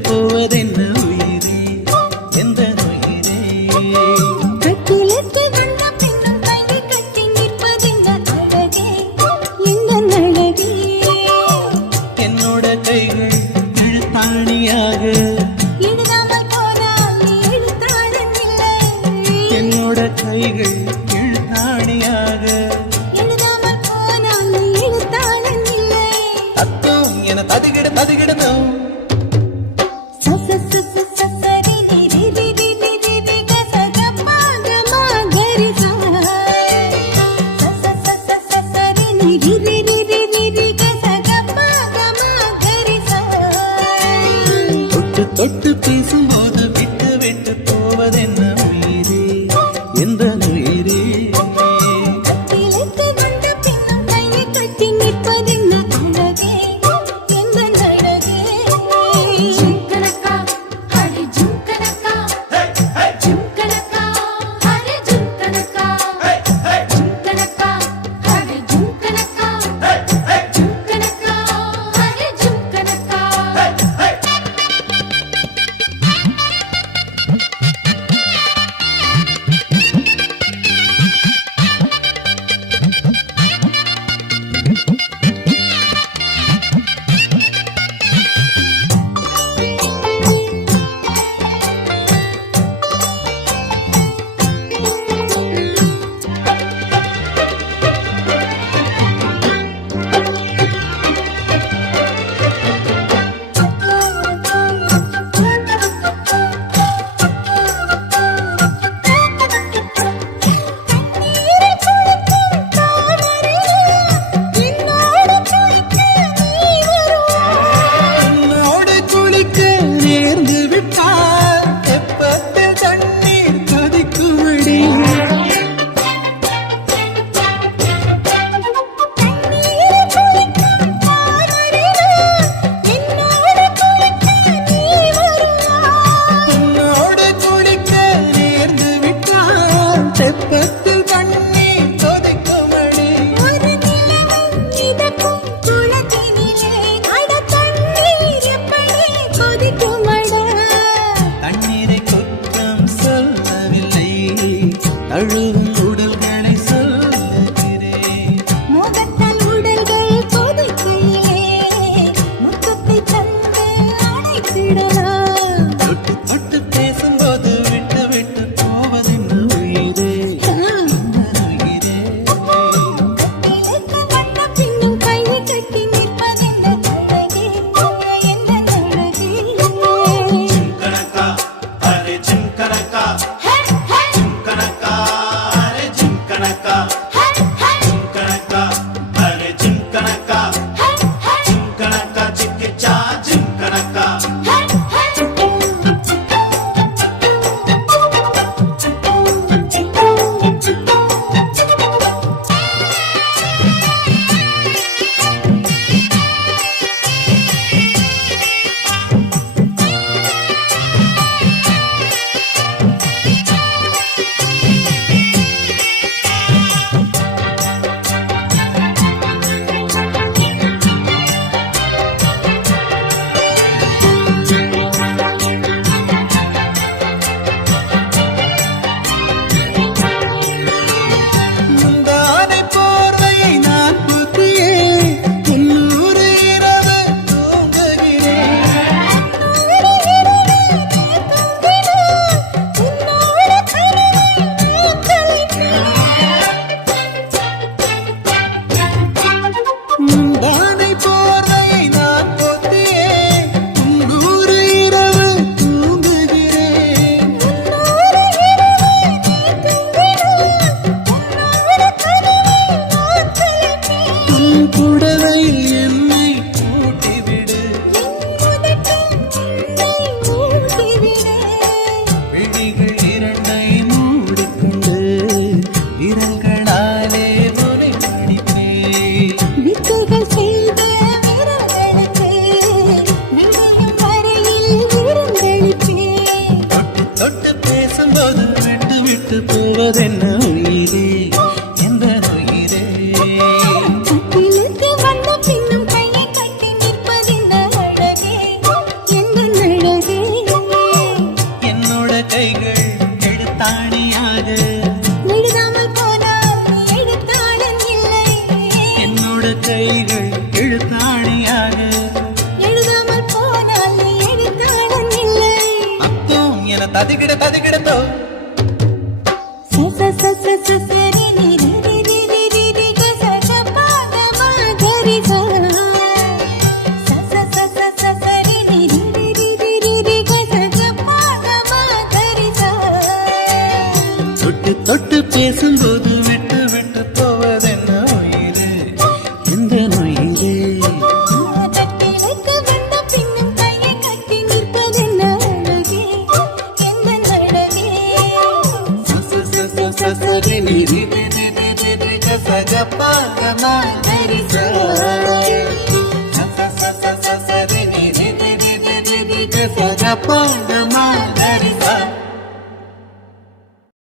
போவதென்ன உயிரே? எந்த உயிரே? கட்டிலத்தில் நல்ல பெண்ணும் என்னோட கைகள் தொட்டு தொட்டு பேசுவோம் கைகள் எழுத்தாணியாக எழுதாமல் போனால் நீ எழுத்தாளன் இல்லை அப்போ என ததுகிட ததுகிடத்தோ சச சச சசரி நிரி தொட்டு பேசும்போது Panda, Panda, Panda,